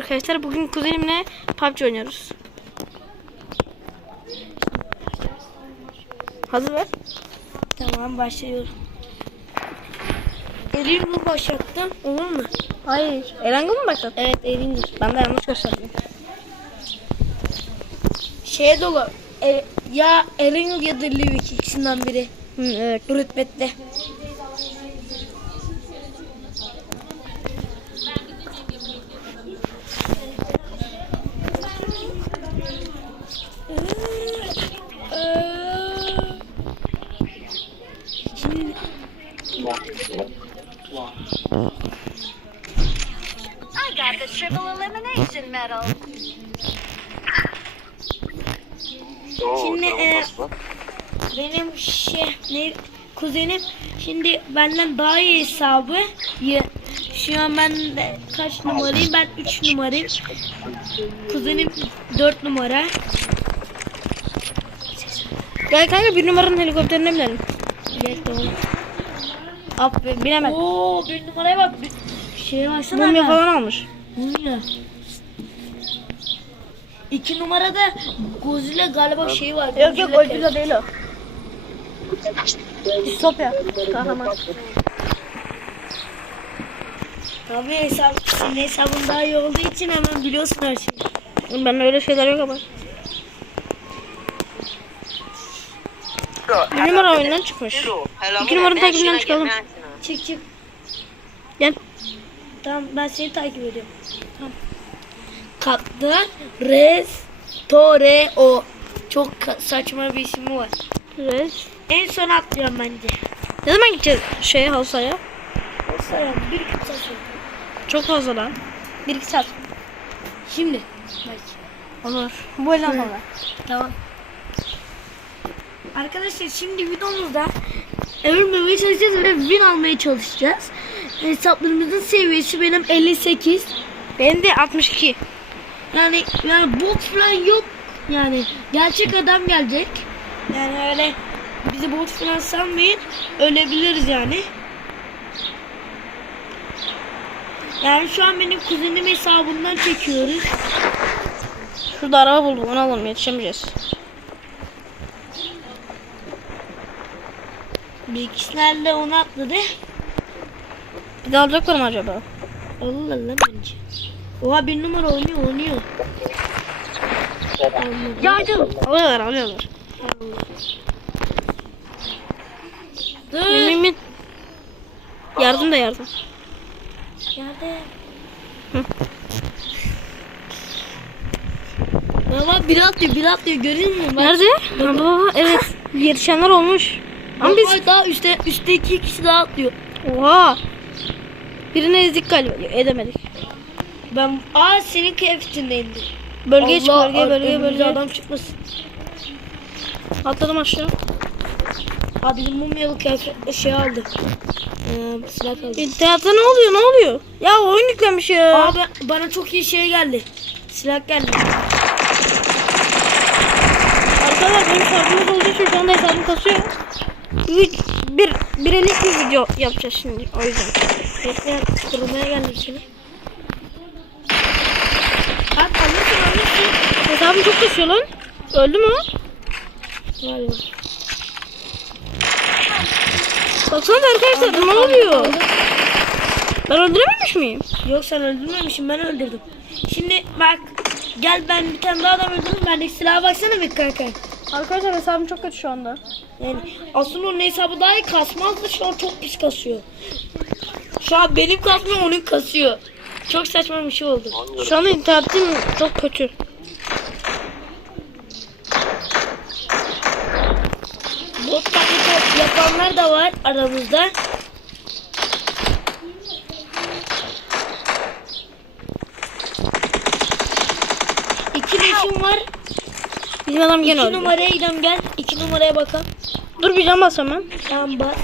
arkadaşlar. Bugün kuzenimle PUBG oynuyoruz. Hazır ver. Tamam başlıyorum. Elin'i başlattım. Olur mu? Hayır. Erangel mi başladı? Evet Elin'i. Ben de yanlış gösterdim. Şeye dolu. E, ya Elin ya da Livik ikisinden biri. Hı, evet. Rütbette. Triple elimination medal. Şimdi e, benim şey ne kuzenim şimdi benden daha iyi hesabı. Ya, şu an ben de kaç numarayım? Ben 3 numarayım. Kuzenim 4 numara. Gel kanka bir numaranın helikopterine binelim. Bekle oğlum. Ab binemez. Oo bir numaraya bak. Bir şeye baksana. Mumya falan almış. Mumya. İki numarada Godzilla galiba şey var. Yok yok Godzilla Godzilla değil o. Distopya. Kahraman. Tabii hesap, senin hesabın daha iyi olduğu için hemen biliyorsun her şeyi. Ben öyle şeyler yok ama. Bir numara oyundan çıkmış. İki numaranın takibinden çıkalım. Çık çık. Tamam ben seni takip ediyorum. Tamam. Kaptan Restore Çok saçma bir ismi var. Res. En son atlıyorum bence. Ne zaman gideceğiz şeye Halsa'ya? Sayalım bir iki saat sonra. Çok fazla lan. Bir iki saat. Şimdi. Bak. Olur. Bu elden sonra. Tamam. Arkadaşlar şimdi videomuzda ölmemeye çalışacağız ve win almaya çalışacağız. Hesaplarımızın seviyesi benim 58. Benim de 62. Yani yani bot falan yok. Yani gerçek adam gelecek. Yani öyle bizi bot falan sanmayın. Ölebiliriz yani. Yani şu an benim kuzenim hesabından çekiyoruz. Şurada araba buldum onu alalım yetişemeyeceğiz. İkisilerle onu atladı. Bir alacaklar mı acaba? Allah Allah bence. Oha bir numara oynuyor oynuyor. Yardım. Alıyorlar alıyorlar. Dur. min min. Yardım da yardım. Hı. Baba bir atlıyor bir atlıyor görüyor musun? Bak. Nerede? Ha, baba evet. Yetişenler olmuş. Ama biz... Daha üstte üstte iki kişi daha atlıyor. Oha. Birini ezdik galiba. Edemedik. Ben aa senin çık Allah, bölgeye bölgeye önümüze bölgeye. adam çıkmasın. Atladım aşağı. Aa bizim mumyalı kıyafet şey aldı. Ee, silah aldı. İnternette ne oluyor ne oluyor? Ya oyun yüklenmiş ya. Ben- bana çok iyi şey geldi. Silah geldi. Arkadaşlar benim hesabımız olduğu için şu anda hesabım kasıyor. Bir, bir, bir ellik bir video yapacağız şimdi o yüzden. Bekle kurulmaya geldim seni. At alırsın alırsın. Hesabım çok kasıyor lan. Öldü mü? Galiba. Baksana arkadaşlar ne oluyor? Ben öldürememiş miyim? Yok sen öldürmemişsin ben öldürdüm. Şimdi bak gel ben bir tane daha adam öldürdüm. Bendeki silaha baksana bir kanka. Arkadaşlar hesabım çok kötü şu anda. Yani aslında onun hesabı daha iyi kasmazdı şu an çok pis kasıyor. Şu an benim kasmıyor onun kasıyor. Çok saçma bir şey oldu. Şu anda internetim çok kötü. Bot taklidi yapanlar da var aramızda. İki leşim var. Bizim adam gene öldü. numaraya gidelim gel. İki numaraya bakalım. Dur bir can basam ben. Tamam bas.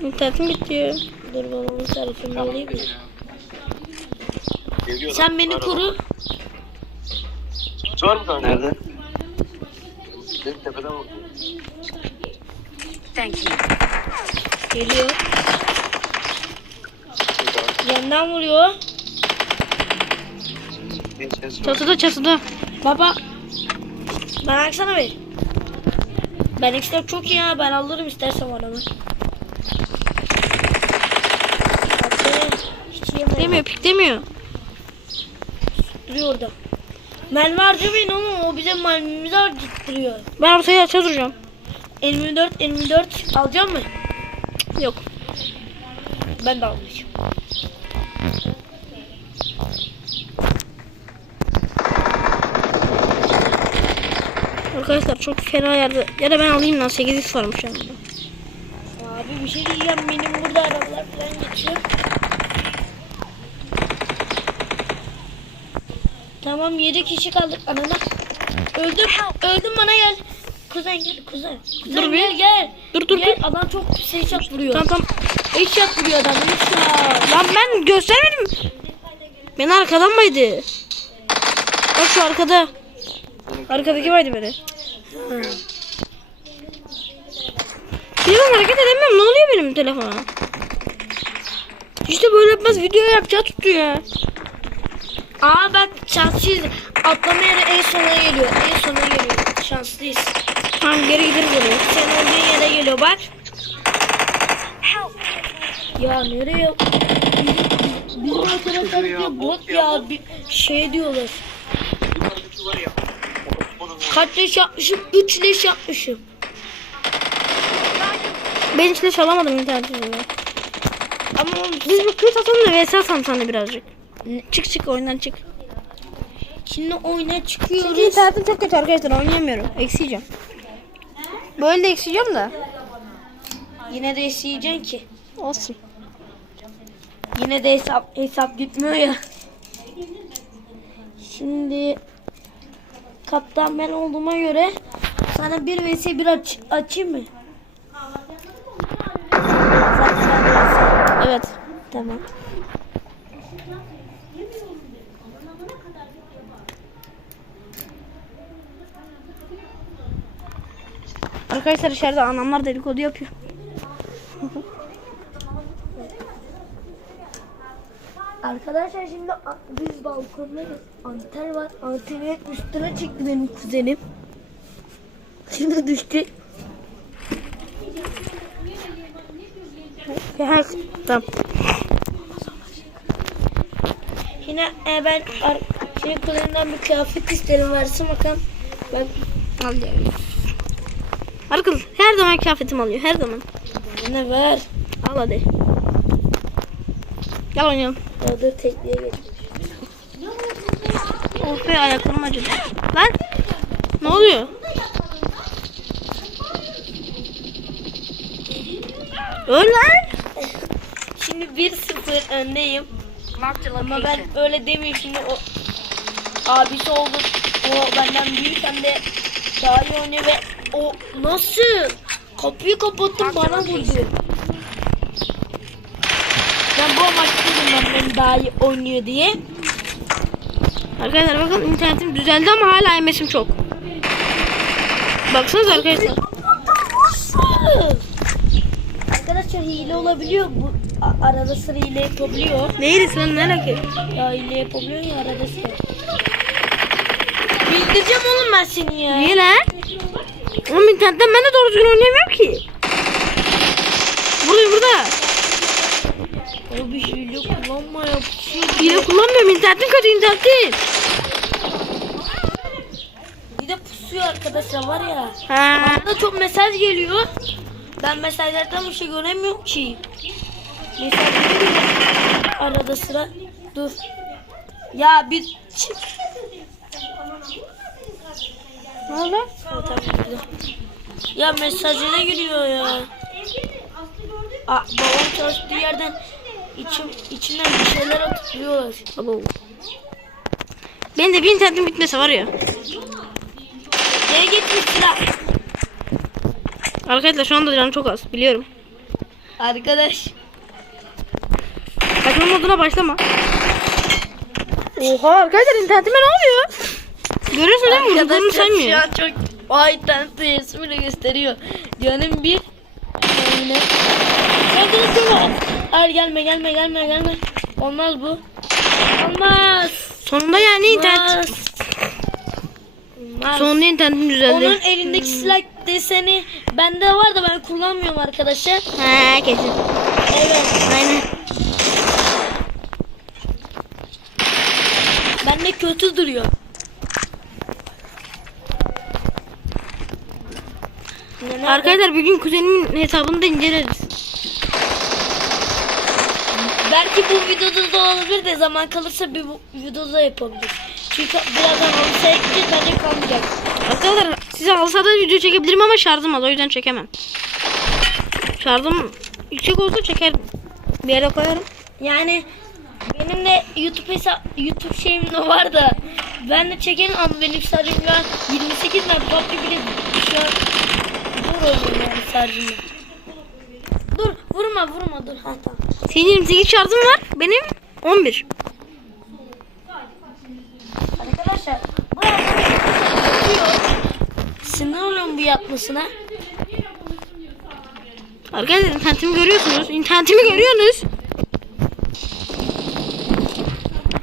İnternetim gitti. Dur babamın tarafını alayım mı? Sen beni koru. Var mı kanka? Nerede? Benim tepeden vurdu. Thank you. Geliyor. Yandan vuruyor. Çatıda çatıda. Baba. Bana baksana bir. Ben ekstra çok iyi ha. Ben alırım istersen adamı. Demiyor pik demiyor. Duruyor orada. Mermi harcamayın oğlum. O bize mermimizi harcattırıyor. Ben ortaya açar duracağım. 24, 24 alacak mı? Yok. Ben de almayacağım. Arkadaşlar çok fena yerde. Ya da ben alayım lan 8x varmış anda. Abi bir şey diyeceğim. Benim burada arabalar falan geçiyor. Tamam 7 kişi kaldık anana. Öldüm. Öldüm bana gel. Kuzen gel kuzen. Kuzen Dur bir. gel gel. Dur dur Gel dur. adam çok headshot vuruyor. Tamam tamam. Headshot vuruyor adam. Headshot. Lan ben göstermedim. Ben arkadan mıydı? Bak şu arkada. Arkadaki vardı beni. Ben hareket edemiyorum. Ne oluyor benim telefona? İşte böyle yapmaz. Video yapacağı tutuyor. Aa bak şanslıyız. Atlama yeri en sona geliyor. En sona geliyor. Şanslıyız. Tamam geri gideriz oraya. Sen olduğun yere geliyor bak. Ya nereye? Bizim, bizim arkadaşlar diyor bot ya bir şey diyorlar. Yukarıdaki var ya. Kaç leş yapmışım? 3 leş yapmışım. Ben hiç leş alamadım internet yüzünden. Ama biz bir kuyut atalım da vs atalım sana birazcık. Çık çık oyundan çık. Şimdi oyuna Çünkü çıkıyoruz. internetim çok kötü arkadaşlar oynayamıyorum. Eksiyeceğim. Böyle de eksiyeceğim da. Yine de isteyeceksin ki. Olsun. Yine de hesap hesap gitmiyor ya. Şimdi kaptan ben olduğuma göre sana bir vs bir aç, açayım mı? Evet. Tamam. Arkadaşlar içeride anamlar dedikodu yapıyor. Arkadaşlar şimdi biz balkondayız. Anten var. Antenin üstüne çıktı benim kuzenim. Şimdi düştü. Ha, tamam. Yine e, ben şimdi kuzenimden bir kıyafet isterim versin bakalım. Ben Al ya. Arkadaşlar her zaman kıyafetim alıyor. Her zaman. ne ver? Al hadi. Gel oynayalım. Ya dur tekliğe geç. Oh be ayaklarım acıdı. Lan. Ne oluyor? Öl lan. Şimdi 1-0 öndeyim. Ama ben öyle demeyeyim şimdi o abisi oldu. O benden büyük hem de daha iyi oynuyor ve o nasıl? Kapıyı kapattım bana vurdu. Ben bu ben daha iyi oynuyor diye. Arkadaşlar bakın internetim düzeldi ama hala MS'im çok. Baksanıza arkadaşlar. Arkadaşlar hile olabiliyor bu arada sıra hile yapabiliyor. Neydi lan ne alaka? Ya hile yapabiliyor ya arada sıra. Bildireceğim oğlum ben seni ya. Niye lan? Oğlum internetten ben de doğru düzgün oynayamıyorum ki. Burada burada. Abi hile kullanmıyorum internetim kötü internetim. Bir de pusuyor arkadaşlar var ya. Ha. Bana çok mesaj geliyor. Ben mesajlardan bir şey göremiyorum ki. Mesaj geliyor arada sıra. Dur. Ya bir çık. Ne oldu? Ya mesajına giriyor ya. Aa, babam çalıştığı yerden içim, içimden bir şeyler atıp duruyorlar. Abo. Benim de bir internetim bitmese var ya. Nereye gitmiş lan? Arkadaşlar şu anda canım çok az biliyorum. Arkadaş. Kaçma moduna başlama. Oha arkadaşlar internetime ne oluyor? Görüyorsun değil mi? Arkadaşlar şu saymıyor. an çok o internet sayısı bile gösteriyor. Canım bir. Sen de Hayır gelme gelme gelme gelme. Olmaz bu. Olmaz. Sonunda yani internet. Mars. Sonunda internetim düzeldi. Onun elindeki silah deseni bende var da ben kullanmıyorum arkadaşlar. He kesin. Evet. Aynen. Bende kötü duruyor. Arkadaşlar bugün kuzenimin hesabını da inceleriz. Belki bu videoda da olabilir de zaman kalırsa bir videoda yapabiliriz. Çünkü birazdan olsaya gideceğiz bence kalmayacak. Arkadaşlar size alsa da video çekebilirim ama şarjım az o yüzden çekemem. Şarjım yüksek olsa çekerim. Bir yere koyarım. Yani benim de YouTube hesap YouTube şeyim de var da ben de çekerim ama benim şarjım an 28 ben PUBG bile şu an zor oluyor yani şarjımda. Dur vurma vurma dur ha tamam. Senin 28 şarjın var. Benim 11. Arkadaşlar. Sinir oluyorum bu yatmasına. Arkadaşlar internetimi görüyorsunuz. İnternetimi görüyorsunuz.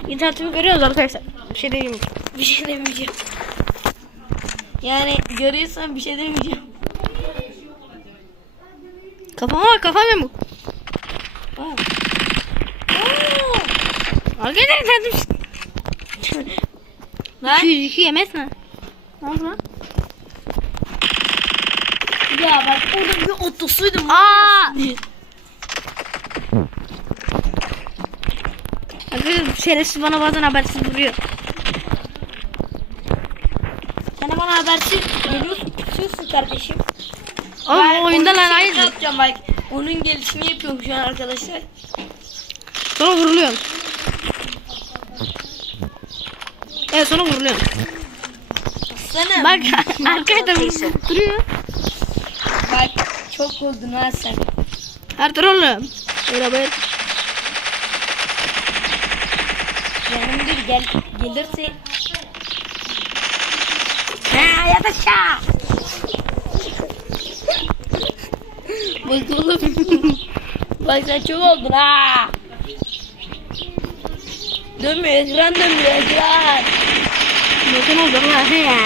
İnternetimi görüyoruz arkadaşlar. Bir şey diyeyim. Bir şey demeyeceğim. Yani görüyorsan bir şey demeyeceğim. Kafama bak kafam yamuk. Arkadaşlar internetim Lan 202 yemez mi? Ne oldu lan? ya bak orada bir otosuydum. Aa! Arkadaşlar şerefsiz bana bazen habersiz vuruyor. Sen bana habersiz geliyorsun tutuyorsun kardeşim. Oğlum oyunda lan hayır. yapacağım bak. Onun gelişini yapıyorum şu an arkadaşlar. Sonra vuruluyorum. Evet sonra vuruluyorum. Sana Bak arkadaşlar duruyor. bak çok oldun ha sen. Her oluyorum. Öyle böyle. Yanımdır gel gelirse Ha yat aşağı. Bak oğlum. bak sen çok oldun ha. Dönmüyor ekran dönmüyor ekran. Bakın oldu lan. He ya.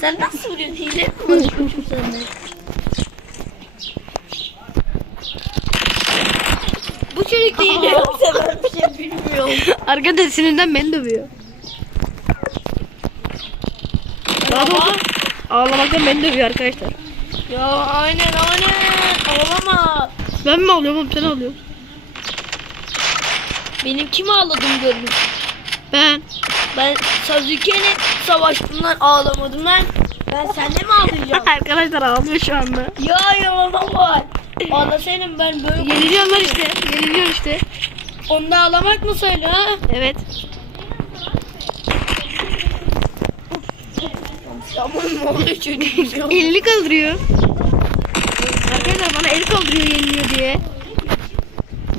Sen nasıl vuruyorsun? Hile konuşmuşum seninle? Bu çocuk da hile yoksa ben bir şey bilmiyorum. Arkadaşlar sinirden beni dövüyor. Daha doğrusu ağlamaktan beni dövüyor arkadaşlar. Ya aynen aynen. Ağlama. Ben mi ağlıyorum oğlum sen ağlıyorsun. Benim kimi ağladım görmüş. Ben. Ben Sasuke'yle savaştım lan ağlamadım lan. Ben sende mi ağlayacağım? arkadaşlar ağlıyor şu anda. ya yalan var. Ağlasaydım ben böyle. Yeniliyorlar işte. Yeniliyor işte. Onda ağlamak mı söyle ha? Evet. Tamam oluyor çocuk? Elini kaldırıyor. Arkadaşlar bana el kaldırıyor yeniliyor diye.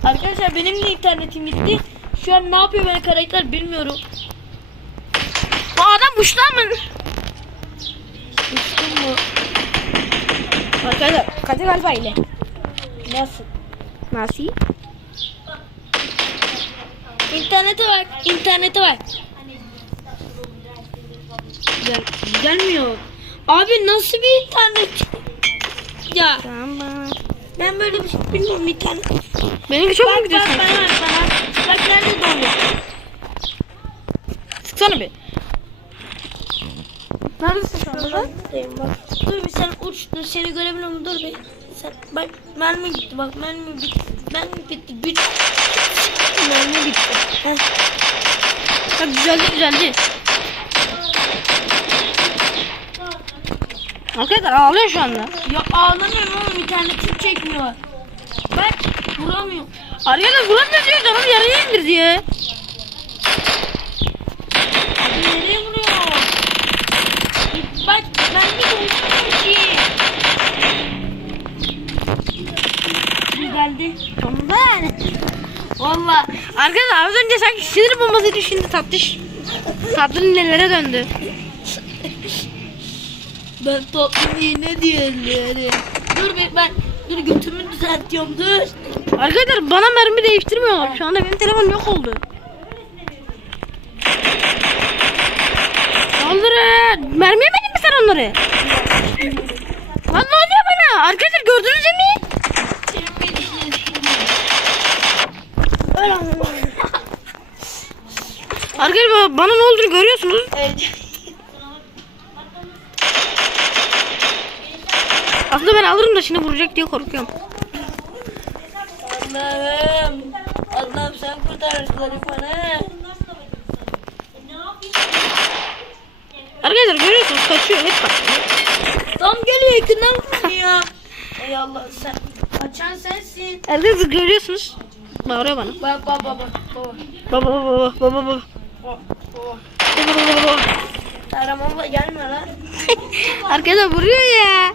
Arkadaşlar benim de internetim gitti. Şu an ne yapıyor ben karakter bilmiyorum. Bu adam uçtan mı? Uçtum mu? Arkadaşlar Kadir galiba ile. Nasıl? Nasıl? İnternete bak. internete bak. Gel, gelmiyor. Abi nasıl bir internet? Ya Tamam. ben böyle bir şey bilmiyorum internet. Benimki çok mu Bak gidiyor bak bak bana. Bak nerede donuyor? Sıksana bir. Neredesin şu anda sen? Bak. Dur bir sen uç. Dur seni görebiliyor muyum? Dur bir. Sen bak mermi gitti bak mermi bitti. Mermi bitti. Büt. Mermi bitti. Heh. Bak düzeldi düzeldi. Arkadaşlar ağlıyor şu anda. Ya ağlamıyorum oğlum internetim çekmiyor. Bak vuramıyorum. Arkadaşlar vuramıyor diyor canım yarıya indir diye. Abi nereye vuruyor? Bak ben de vuramıyorum ki. Geldi. Sonunda yani. Valla. Arkadaşlar az önce sanki sinir bombasıydı şimdi tatlış. Tatlının nelere döndü. Ben tatlım iğne diyenleri. Dur be ben dur götümü düzeltiyorum dur. Arkadaşlar bana mermi değiştirmiyorlar. Şu anda benim telefon yok oldu. Saldırın. Mermi yemedin mi sen onları? Lan ne oluyor bana? Arkadaşlar gördünüz mü? Arkadaşlar bana ne olduğunu görüyorsunuz. Evet. Aslında ben alırım da şimdi vuracak diye korkuyorum. Allah'ım. Allah'ım sen kurtar bana. Arkadaşlar görüyorsunuz kaçıyor hep bak. Tam geliyor yakından ya. Ey Allah sen. Açan sensin. Arkadaşlar görüyorsunuz. Bağırıyor bana. Baba baba baba baba baba. Bak, bak. Baba baba baba. Kahramanla gelme lan. Arkadaşlar vuruyor ya.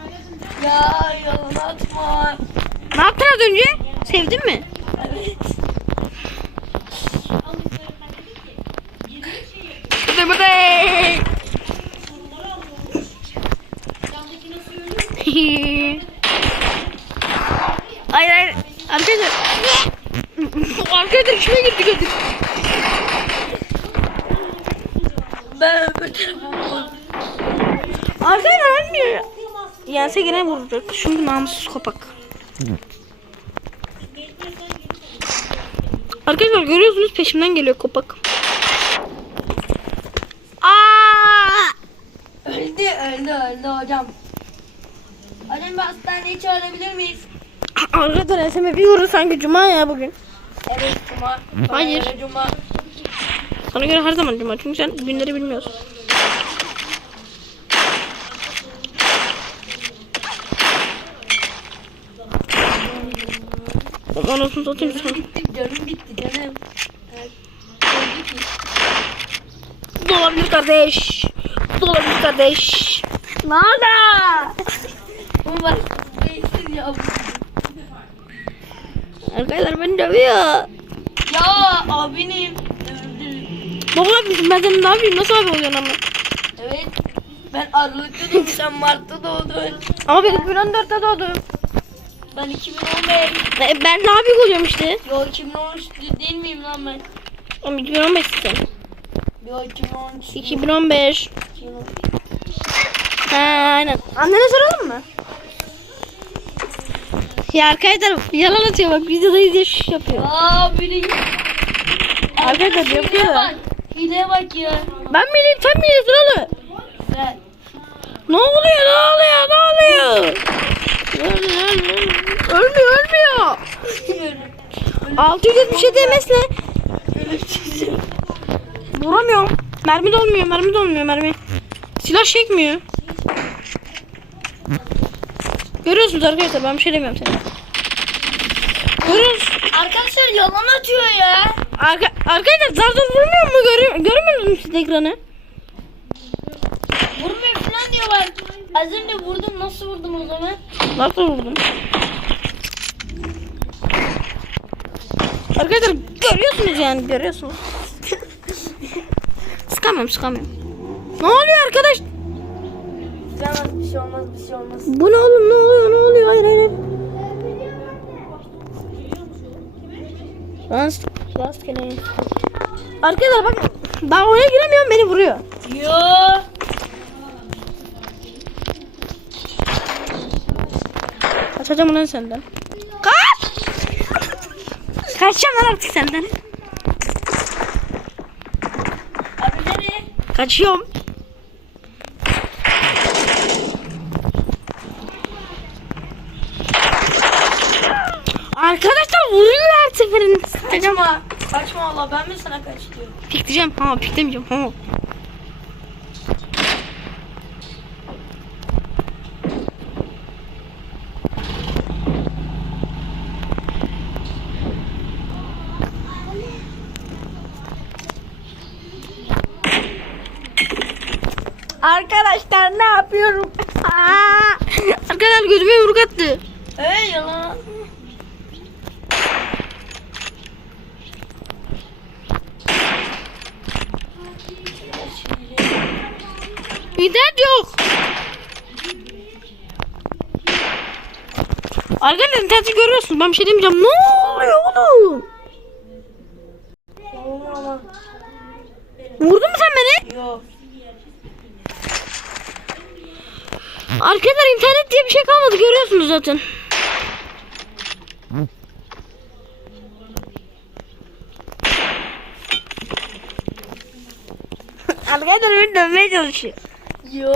Ya yalan atma. Ne yaptın az önce? Sevdin mi? Evet. Bıdı bıdı. hayır hayır. Arkadaşlar. Arkadaşlar içime girdi gördük. Ben öbür tarafa vurdum. Arkadaşlar ölmüyor ya. Yense gene vuracak. Çünkü namussuz kapak. Arkadaşlar görüyorsunuz peşimden geliyor kapak. Aa! Öldü öldü öldü hocam. Hocam bir hastaneye çağırabilir miyiz? Arkadaşlar Esem'e bir vurur sanki cuma ya bugün. Evet cuma. Hayır. Cuma. Sana göre her zaman cuma çünkü sen günleri bilmiyorsun. Aman olsun satayım sana. Bitti canım bitti canım. Evet. Dolabilir kardeş. Dolabilir kardeş. Nada. Bu var. Beysiz ya. Arkadaşlar beni dövüyor. Ya abinim. Baba bizim ben senin ne yapayım? Nasıl abi oluyorsun ama? Evet. Ben Aralık'ta doğdum sen Mart'ta doğdun. Ama ben 2014'te doğdum. Ben 2015. Ben, ben ne yapayım oluyorum işte. Yo 2013 değil miyim lan ben? Ama 2015 sen. Yo 2013. 2015. 2013. Ha aynen. Annene soralım mı? Ya arkadaşlar yalan atıyor bak videoda izliyor şiş yapıyor. Aa biri. Arkadaşlar Hileye yapıyor. bak. Hileye bak ya. Ben miliyim sen miyiz sıralı? Güzel. Ne oluyor ne oluyor ne oluyor? Ölmüyor ölmüyor. 677 MS ne? Vuramıyorum. Mermi de olmuyor mermi de olmuyor mermi. Silah çekmiyor. Görüyorsunuz arkadaşlar ben bir şey demiyorum sana. Görüyorsunuz. Arkadaşlar yalan atıyor ya. Arka, arkadaşlar zar zor vurmuyor mu? Görüyor, görmüyor musunuz siz ekranı? Vurmuyor falan diyor bak. Az önce vurdum nasıl vurdum o zaman? Nasıl vurdum? Arkadaşlar görüyorsunuz yani görüyorsunuz. sıkamıyorum sıkamıyorum. Ne oluyor arkadaş? Bir şey olmaz bir şey olmaz. Bu ne oğlum ne oluyor ne oluyor hayır hayır. Rast, rastgele. Arkadaşlar bakın daha oraya giremiyorum beni vuruyor. Yo. Kaçacağım lan senden. Kaç! Kaçacağım lan artık senden. Abi nereye? Kaçıyorum. Arkadaşlar vuruyor her seferinde. Sıkacağım. Kaçma. Kaçma Allah ben mi sana kaç diyorum. Pikleyeceğim. Ha piklemeyeceğim. Ha. Arkadaşlar ne yapıyorum? Arkadaşlar gözüme yumruk attı. Hey yalan. İnternet yok. Arkadaşlar interneti görüyorsun. Ben bir şey demeyeceğim. Ne oluyor oğlum? Vurdun mu sen beni? Yo. Arkadaşlar internet diye bir şey kalmadı görüyorsunuz zaten. Arkadaşlar beni dönmeye çalışıyor. Yo.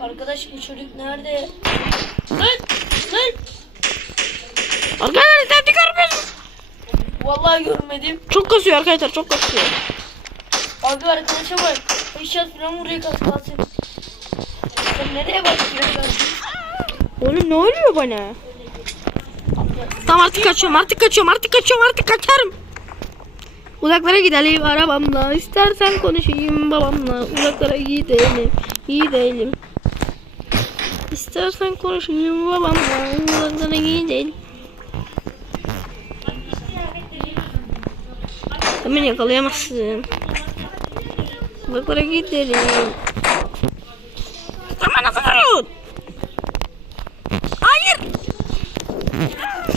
Arkadaş bu çocuk nerede? Lan lan. Arkadaşlar interneti görmüyorsunuz. Vallahi görmedim. Çok kasıyor arkadaşlar çok kasıyor. Abi arkadaşa bak. İnşaat falan buraya kalsın. Sen nereye bakıyorsun? Oğlum ne oluyor bana? Tamam artık kaçıyorum artık kaçıyorum artık kaçıyorum artık kaçarım. Uzaklara gidelim arabamla. İstersen konuşayım babamla. Uzaklara gidelim. Gidelim. İstersen konuşayım babamla. Uzaklara gidelim. Beni yakalayamazsın. Uzaklara gidelim. Aman nasıl Hayır.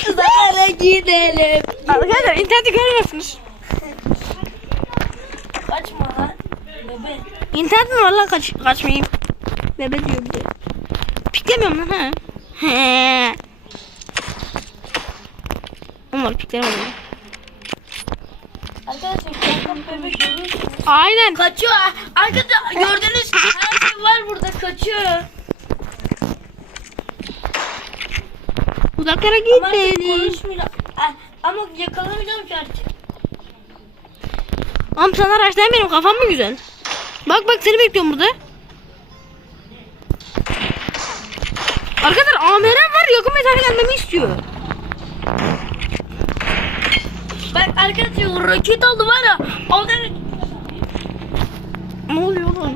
Uzaklara gidelim. Arkadaşlar interneti görmüyorsunuz. Kaçma lan. Bebe. İnternet mi var lan kaç, kaçmayayım. Bebe diyor bir de. Piklemiyorum lan ha. He. Onlar piklemedim. Arkadaşlar kanka bebek görüyorsunuz. Aynen. Kaçıyor. Arkadaşlar gördünüz? Her şey var burada kaçıyor. Uzaklara Ama artık konuşmuyor. Ah, Ama yakalamayacağım ki artık. Ama sen araçtan benim kafam mı güzel? Bak bak seni bekliyorum burada. Arkadaşlar AMR'm var yakın mesafe gelmemi istiyor. Bak arkadaşlar roket aldı var ya. Aldı. Ne oluyor oğlum?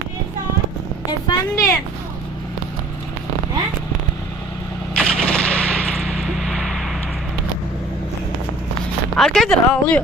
Efendim. He? Arkadaşlar ağlıyor.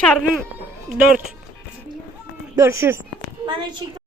Şarjım 4. Görüşürüz. Ben de çektim.